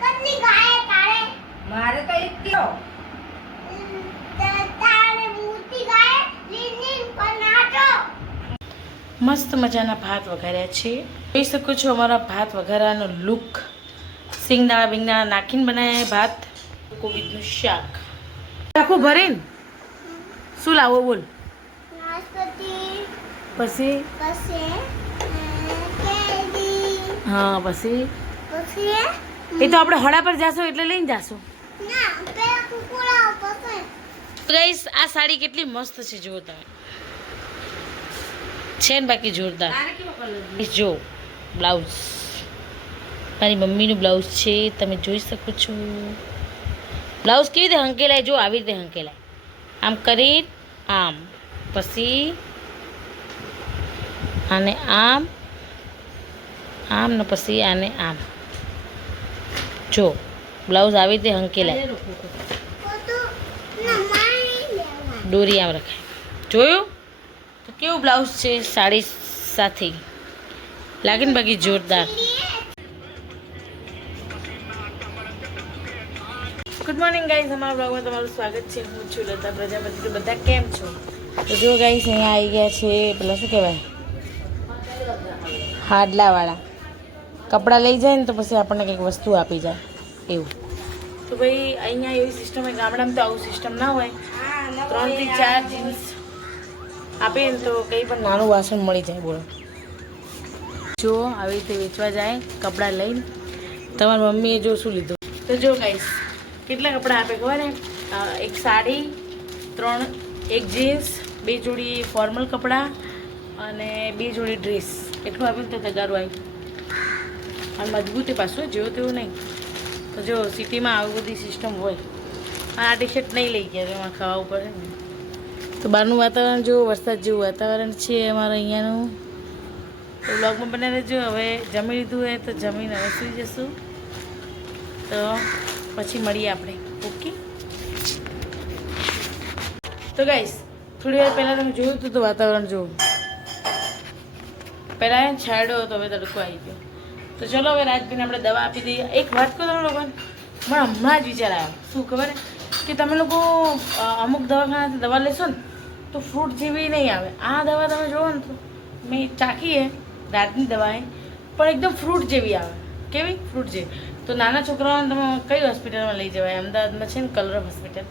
કેટલી ગાય તારે મારે તો એક કિલો તારે મોટી ગાય લીલી પનાટો મસ્ત મજાના ભાત વઘાર્યા છે. જોઈ શકો છો અમારા ભાત વઘારાનો લુક. સિંગદાણા બિંગદાણા નાખીને બનાવ્યા ભાત, કોબીજનું શાક. આખું ભરીને શું લાવો બોલ? નાસ્પતિ પછી પછી કેરી હા પછી પછી એ તો આપણે હડા પર જાશું એટલે લઈને જાશું. ના પેલા કુકુડા પછી ગાઈસ આ સાડી કેટલી મસ્ત છે જુઓ તમે. છે ને બાકી જોરદાર. જો બ્લાઉઝ મારી મમ્મીનું બ્લાઉઝ છે, તમે જોઈ શકો છો. બ્લાઉઝ કેવી રીતે હંકેલાય જો, આવી રીતે હંકેલાય. આમ કરી આમ પછી આને આમ આમ ને પછી આને આમ. જો બ્લાઉઝ આવી રીતે હંકેલાય, દોરી આમ રખાય. જોયું તો કેવું બ્લાઉઝ છે સાડી સાથે, લાગે ને બાકી જોરદાર. ગુડ મોર્નિંગ ગાઈઝ, અમારા બ્લોગમાં તમારું સ્વાગત છે. હું છું લતા પ્રજાપતિ. તો બધા કેમ છો? તો જો ગાઈઝ અહીંયા આવી ગયા છે પેલા શું કહેવાય હાડલાવાળા. કપડાં લઈ જાય ને તો પછી આપણને કંઈક વસ્તુ આપી જાય એવું. તો ભાઈ અહીંયા એવી સિસ્ટમ હોય, ગામડામાં તો આવું સિસ્ટમ ના હોય. 3 થી 4 જીન્સ આપે ને તો કંઈ પણ નાનું વાસણ મળી જાય. બોલો જો આવી રીતે વેચવા જાય કપડાં લઈને. તમારી મમ્મીએ જો શું લીધું તો જો ગાઈસ કેટલા કપડાં આપે ખબર ને? એક સાડી, 3 એક જીન્સ, 2 જોડી ફોર્મલ કપડાં અને 2 જોડી ડ્રેસ. એટલું આપ્યું ને તો તગારું આવ્યું. અને મજબૂતી પાછું જેવો તેવું નહીં. તો જો સિટીમાં આવી બધી સિસ્ટમ હોય. આ ટી શર્ટ નહીં લઈ ગયા, એમાં ખાવા પડે ને. તો બહારનું વાતાવરણ જો વરસાદ જેવું વાતાવરણ છે અમારે અહીંયાનું. તો બ્લોગમાં બનાવી રહેજો. હવે જમી લીધું હોય તો જમીને હવે સૂઈ જશું. તો પછી મળીએ આપણે. ઓકે. તો ગાઈસ થોડી વાર પહેલાં તમે જોયું હતું તો વાતાવરણ જોવું. પહેલાં છાંયડો હતો, હવે તડકો આવી ગયો. તો ચલો હવે રાજભીને આપણે દવા આપી દઈએ. એક વાત કહું તમે લોકોને, મને હમણાં જ વિચાર આવ્યો. શું ખબર કે તમે લોકો અમુક દવાખાનાથી દવા લેશો ને તો ફ્રૂટ જેવી નહીં આવે. આ દવા તમે જુઓ ને તો મેં ચાખી હે રાતની દવા પણ એકદમ ફ્રૂટ જેવી આવે. કેવી? ફ્રૂટ જેવી. તો નાના છોકરાઓને તમે કઈ હોસ્પિટલમાં લઈ જવાય? અમદાવાદમાં છે ને કલર હોસ્પિટલ,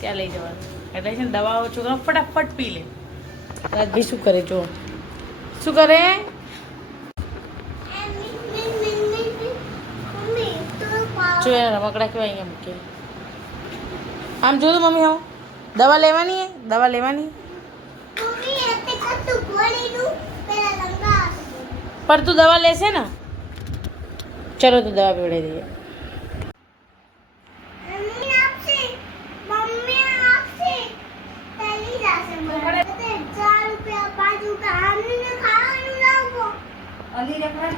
ત્યાં લઈ જવાનું. એટલે છે ને દવાઓ છોકરાઓ ફટાફટ પી લે. રાજભી શું કરે જો, શું કરે? જો એના રમકડા કેવા અહીંયા મૂકે. આમ જોયું મમ્મી, હું દવા લેવાની હે, દવા લેવાની. પર તું દવા લેશે ને? ચલો તો દવા પીવડાવી દઈએ.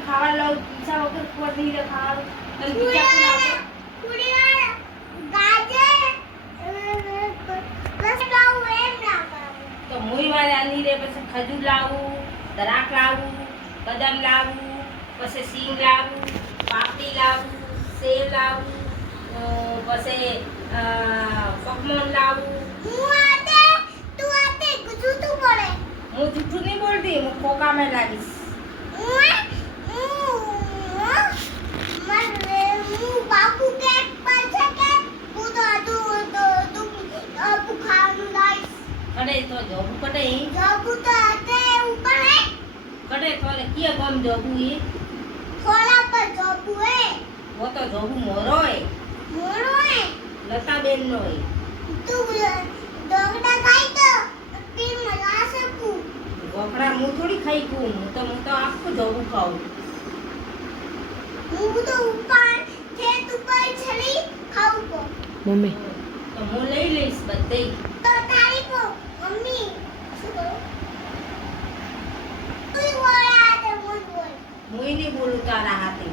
ખાવા લાવ પીછા વગર ખોટ નહીં ખાવા તો મુઈ વારે આની રે પછી ખજૂર લાવું, દરાક લાવું, બદામ લાવું, પછી સિંગ લાવું, પાપડી લાવું, સેવ લાવું, પછી પકમોન લાવું. હું જૂઠું નહીં બોલતી, હું ખોકામાં લાવીશ. કડે તો જોબુ કડે કડે થોડે કિયા ગમ જોબુ એ वो तो जोबू मोरो है लता बेन नो है गोखड़ा मु थोड़ी खाई को मु तो आपको जोबू खाऊं मम्मी तो मु लई लईस बदे मुई नहीं बोलू तारा हाथे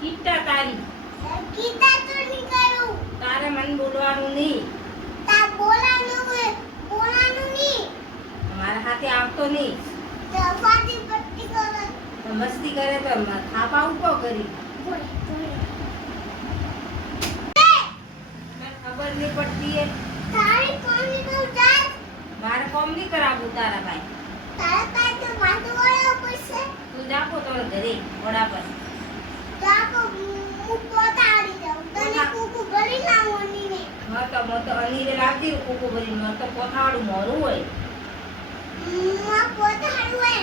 किट्टा तारी तारे मन बोलवानु नहीं हमारे हाथे आप तो नहीं મસ્તી કરે. તો મસ્તી કરે તો થાપા ઉકો કરી થોડી, થોડી. મને ખબર નહીં પડતી એ તારી કોની તો જાય. મારે કોમ નહીં કરાવવું તારા ભાઈ તારા પાસે તો વાંધો વાળો પડશે. તું જાપો તો ઘરે ઘોડા પર તો આપો હું પોતાડી જાઉં. તને કુકુ ભરી લાવવાની ને. હા તો મો તો અનીરે લાવતી રહું કૂકુ ભરીને મને તો પોથાવાળું મોરું હોય માં પોતાડું હે.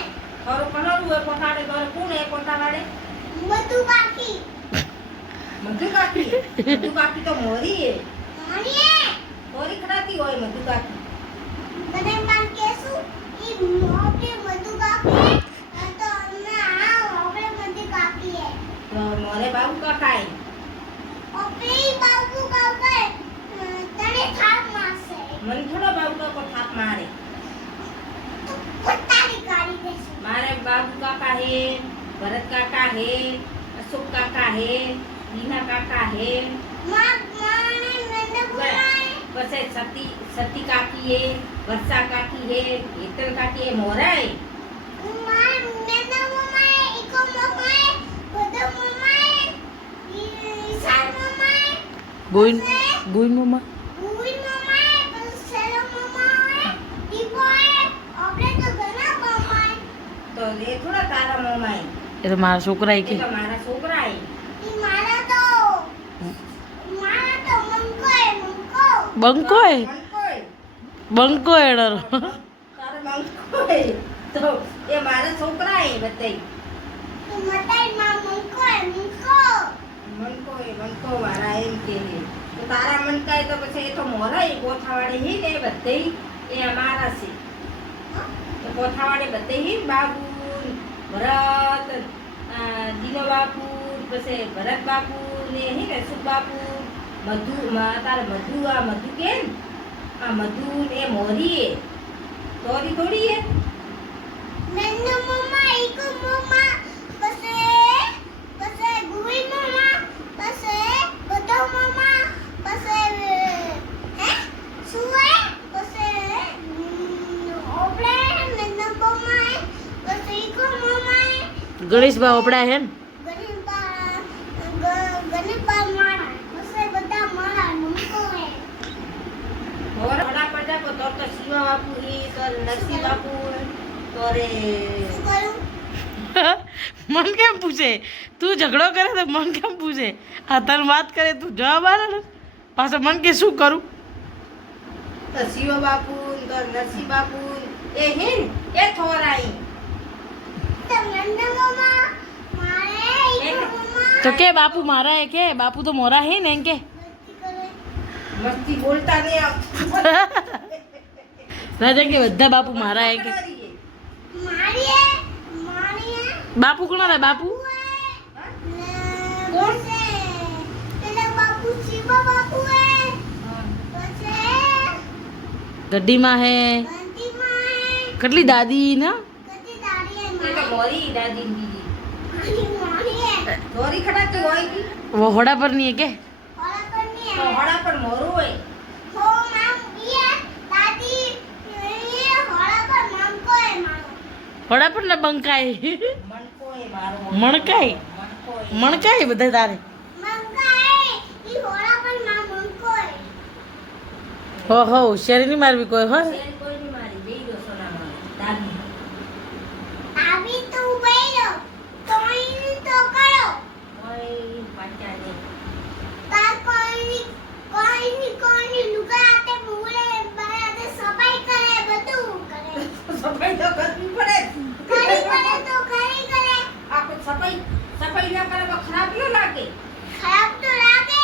ખરું કનરું હોય પોથાડે તો કોણ એ પોથાવાડે બધું બાકી. મધુ કાકી તો મોરી હે મારી હે. મોરી ખડાતી હોય મધુ કાકી તને માન કેસું ઈ મોટે મધુ કાકી તો ના આપણે મધુ કાકી હે. તો મોરે બાબુ કાકા હે ઓપે બાબુ કાકા તને થાપ મારશે. મને થોડો બાબુ કાકો થાપ મારે પત્તાની કાઢી દેશે. મારે બાબુ કાકા હે ભરત કાકા હે અશોક કાકા હે રીના કાકા હે માં માને નંદ બોલાય. પછી સતી કાકી હે વર્ષા કાકી હે હેતલ કાકી હે મોરાય માં નંદ મમાય ઈકો મમાય બધો મમાય ઈશાન મમાય ગોઈન મમ્મા ભૂઈ મમાય પછી સેલો મમાય દીપોય આપણે તો ઘણા મમાય. તો એ થોડા તારા મોમાય એ તો મારા છોકરા એ કે તો મારા છોકરા હે ઈ મારા તો મંકો. બંકોય બંકોય. બંકો એડર તારો બંકોય. તો એ મારા છોકરા હે બધાય તું મતાઈ માં મંકો. મનકો વાળા એમ કે હે. તો તારા મનકાય તો પછી એ તો મોરાય કોઠાવાડે હી ને બધે એ અમારા છે તો કોઠાવાડે બધે હી બાબુ ભરત દીનો બાપુ પછી ભરત બાપુ ને હી ને સુખ બાપુ મધુ તારે મધુ આ મધુ કે આ મધુ ને મોરી એ તોરી થોડી એ નંદ મમ્મા ઈકો મમ્મા પછી ગુઈ મમ્મા પછી બધો મમ્મા પછી હે સુવે પછી ઓપડે નંદ મમ્મા પછી ઈકો મમ્મા ગણેશ બા ઓપડા હે ને ગણપા મારા પછી બધા મારા મંકો હે. और बड़ा पड़ा को तो शिवा बापू ही तो नरसिंह बापू तो रे શું કરું? મન કેમ પૂછે તું ઝઘડો કરે તો મન કેમ પૂછે આ તને વાત કરે તું જવાબ આલે ને પાછો મન કે શું કરું तो शिवा बापू तो नरसिंह बापू ए हिन ए थोराई તો નંદ મમ્મા મારે ઈકો મમ્મા તો કે બાપુ મારા હે કે બાપુ તો મોરા હે ને એમ કે મસ્તી કરે. मस्ती बोलता नहीं आप રાજા કે બધા બાપુ મારા હે કે મારી હે. બાપુ કોણ રે બાપુ કોણ છે? પેલા બાપુ શિવા બાપુ હે. પછી ગड्डीમાં હે બંટીમાં હે. કેટલી દાદી ના કદી દાડી હે ये तो मोरी दादी दीदी મારી હે. मोरी खड़ा तो होएगी વો હોડા પર ની હે કે ઓલા પર ની तो હે. हड़ा पर मोरू है હો મામ ઈએ દાદી ઈએ હોળા પર મંકો હે મારો. હોડા પર ને બંકાય मन को है मारो મણકાય मन को है મણકાય બધા તારે મંકા હે ઈ હોળા પર માં મંકો હે. હો હો હોશિયારી નહીં મારવી કોઈ હો शेर कोई नहीं मारी दे दो सोना मारो दादी આવી તું બેરો તોઈ તો કરો. कोई बच्चा नहीं તાર કોઈ લુગા આતે મૂળે બરાબર સફાઈ કરે બધું કરે. सफाई तो करनी पड़े કરી પડે તો કરી કરે. आपको सफाई सफाई ना करे तो खराब क्यों लागे ખરાબ તો લાગે.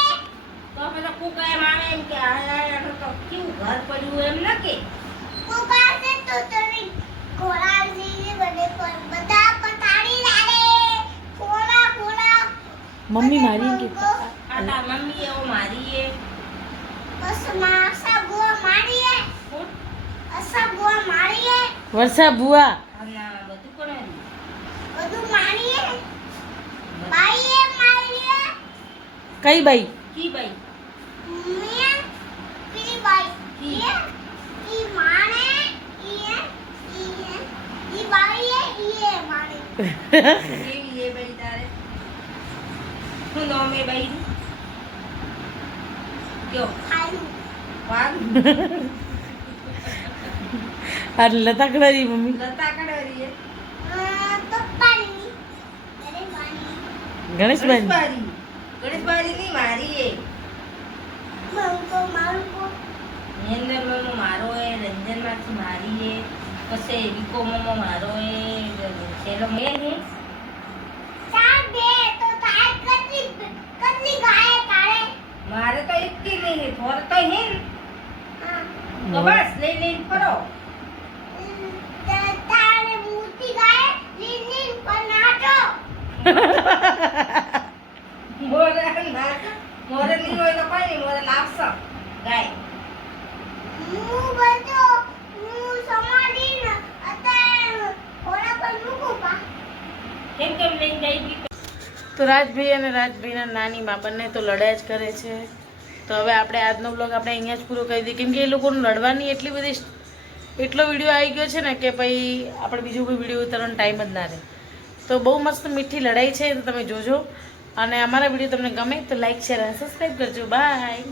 तो પેલા કુકા એમ આવે એમ કે આ તો કેવું ઘર પડ્યું એમ ન કે કોકા છે તો તરી કોરાજી બડે પર બધા પતાડી લાડે. ફોડા મમ્મી મારી કે આટા મમ્મી એવો મારી એ બસ માસા ગોવા મારીએ. અસા ગોવા મારીએ. વર્ષા બુઆ અને બધું કોને બધું મારીએ. બાઈએ મારીએ. કઈ બાઈ કી ભાઈ મિયા પીલી બાઈ કી? ઈ માણે ઈ બાઈએ ઈ માણે કેવી એ ભાઈ તારે શું નામ એ ભાઈ કયો ખાયું વાઘ આ લતાકડાની મમ્મી લતા કડરી એ પપ્પાની અરે પાણી ગણેશભાઈ ગણેશબારી ની મારી એ મંકો મારું મહેન્દ્ર મામો મારો એ રંજન માંથી મારી એ પછી વિકો મામો મારો એ છેલ્લો મેં હે ચાર બે તો તાર કેટલી ગાય તારે મારે તો એક કે નહીં હે થોર તો હે ને. હા તો બસ લઈ લઈને ફરો તારે મૂર્તિ ગાય લીલી પર નાચો મોરે નાક મોરે નહીં હોય તો કોઈ નહીં મોરે લાવશો ગાય હું બધો હું સમાડી ને અત્યારે ઓલા પર મૂકું પા કેમ કેમ લઈને જાય તો રાજભાઈ અને રાજભાઈના નાની માં બંને તો લડ્યા જ કરે છે. તો હવે આપણે આજનો બ્લોગ આપણે અહીંયા જ પૂરો કરી દઈએ, કેમ કે એ લોકોનું લડવાની એટલી બધી એટલો વિડીયો આવી ગયો છે ને કે ભાઈ આપણે બીજું કોઈ વિડીયો ઉતારવાનો ટાઈમ જ ના રહે. તો બહુ મસ્ત મીઠી લડાઈ છે, તો તમે જોજો. અને અમારા વિડીયો તમને ગમે તો લાઈક શેર અને સબસ્ક્રાઈબ કરજો. બાય.